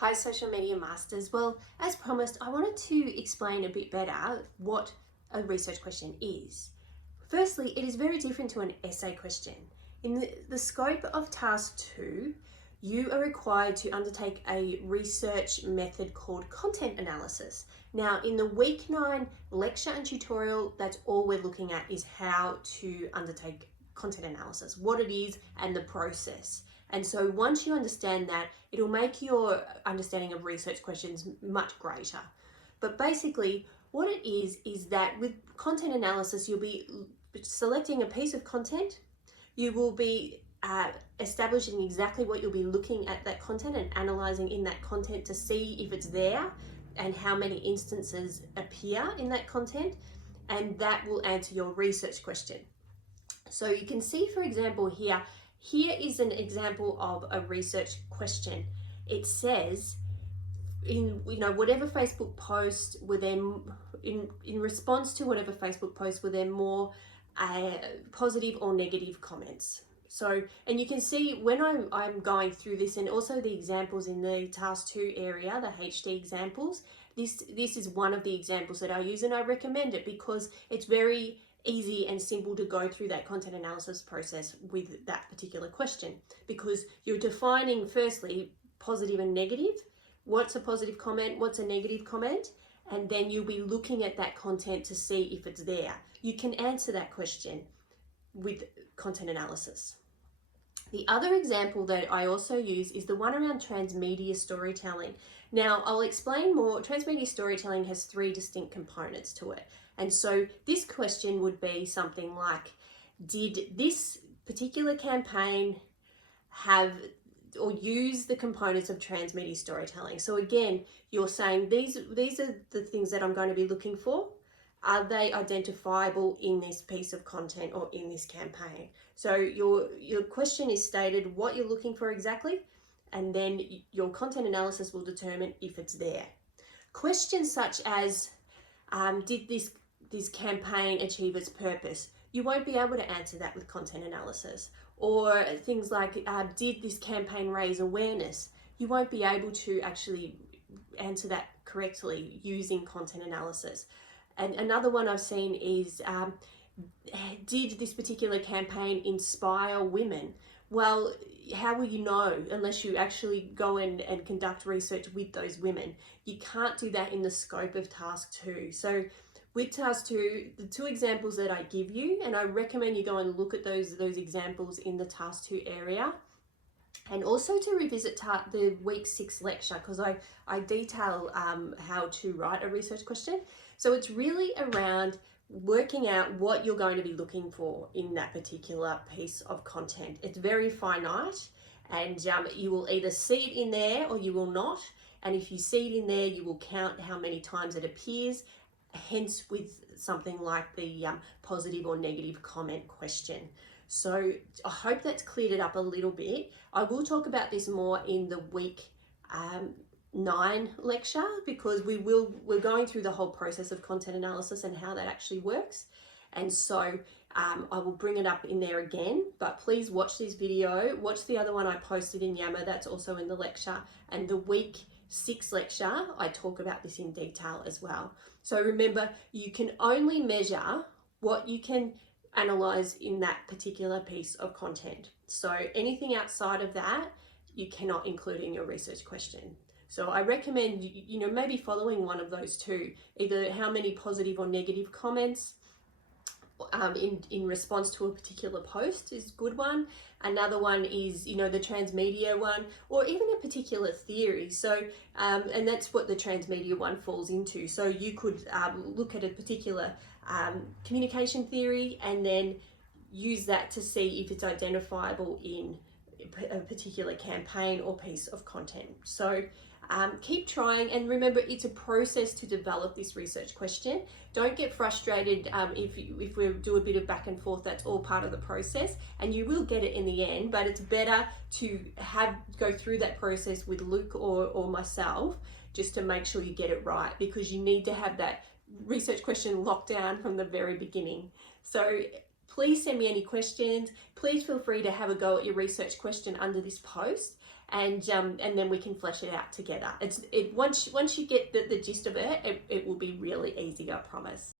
Hi Social Media Masters. Well, as promised, I wanted to explain a bit better what a research question is. Firstly, it is very different to an essay question. In the scope of task 2, you are required to undertake a research method called content analysis. Now, in the week 9 lecture and tutorial, that's all we're looking at is how to undertake content analysis, what it is and the process. And so once you understand that, it'll make your understanding of research questions much greater. But basically, what it is that with content analysis, you'll be selecting a piece of content, you will be establishing exactly what you'll be looking at that content and analysing in that content to see if it's there and how many instances appear in that content, and that will answer your research question. So you can see, for example, here is an example of a research question. It says, in whatever Facebook post were there, in response to whatever Facebook post were there more positive or negative comments. So, and you can see when I'm going through this, and also the examples in the task 2 area, the HD examples, this is one of the examples that I use, and I recommend it because it's very easy and simple to go through that content analysis process with that particular question, because you're defining firstly positive and negative. What's a positive comment? What's a negative comment? And then you'll be looking at that content to see if it's there. You can answer that question with content analysis. The other example that I also use is the one around transmedia storytelling. Now, I'll explain more. Transmedia storytelling has 3 distinct components to it. And so this question would be something like, did this particular campaign have or use the components of transmedia storytelling? So again, you're saying these are the things that I'm going to be looking for. Are they identifiable in this piece of content or in this campaign? So your question is stated what you're looking for exactly, and then your content analysis will determine if it's there. Questions such as, did this campaign achieve its purpose? You won't be able to answer that with content analysis. Or things like, did this campaign raise awareness? You won't be able to actually answer that correctly using content analysis. And another one I've seen is, did this particular campaign inspire women? Well, how will you know unless you actually go and conduct research with those women? You can't do that in the scope of task 2. So with task 2, the 2 examples that I give you, and I recommend you go and look at those examples in the task 2 area, and also to revisit the week 6 lecture, because I detail how to write a research question. So it's really around working out what you're going to be looking for in that particular piece of content. It's very finite, and you will either see it in there or you will not. And if you see it in there, you will count how many times it appears, hence with something like the positive or negative comment question. So I hope that's cleared it up a little bit. I will talk about this more in the week 9 lecture, because we're going through the whole process of content analysis and how that actually works. And so I will bring it up in there again, but please watch this video, watch the other one I posted in Yammer, that's also in the lecture, and the week 6 lecture, I talk about this in detail as well. So remember, you can only measure what you can analyze in that particular piece of content. So anything outside of that, you cannot include in your research question. So I recommend, maybe following one of those 2, either how many positive or negative comments in response to a particular post is a good one. Another one is, the transmedia one, or even a particular theory. So, and that's what the transmedia one falls into. So you could look at a particular communication theory and then use that to see if it's identifiable in a particular campaign or piece of content. So keep trying, and remember, it's a process to develop this research question. Don't get frustrated if we do a bit of back and forth. That's all part of the process, and you will get it in the end. But it's better to go through that process with Luke or myself, just to make sure you get it right, because you need to have that research question locked down from the very beginning. So Please send me any questions. Please feel free to have a go at your research question under this post, and then we can flesh it out together. Once you get the gist of it, it will be really easy, I promise.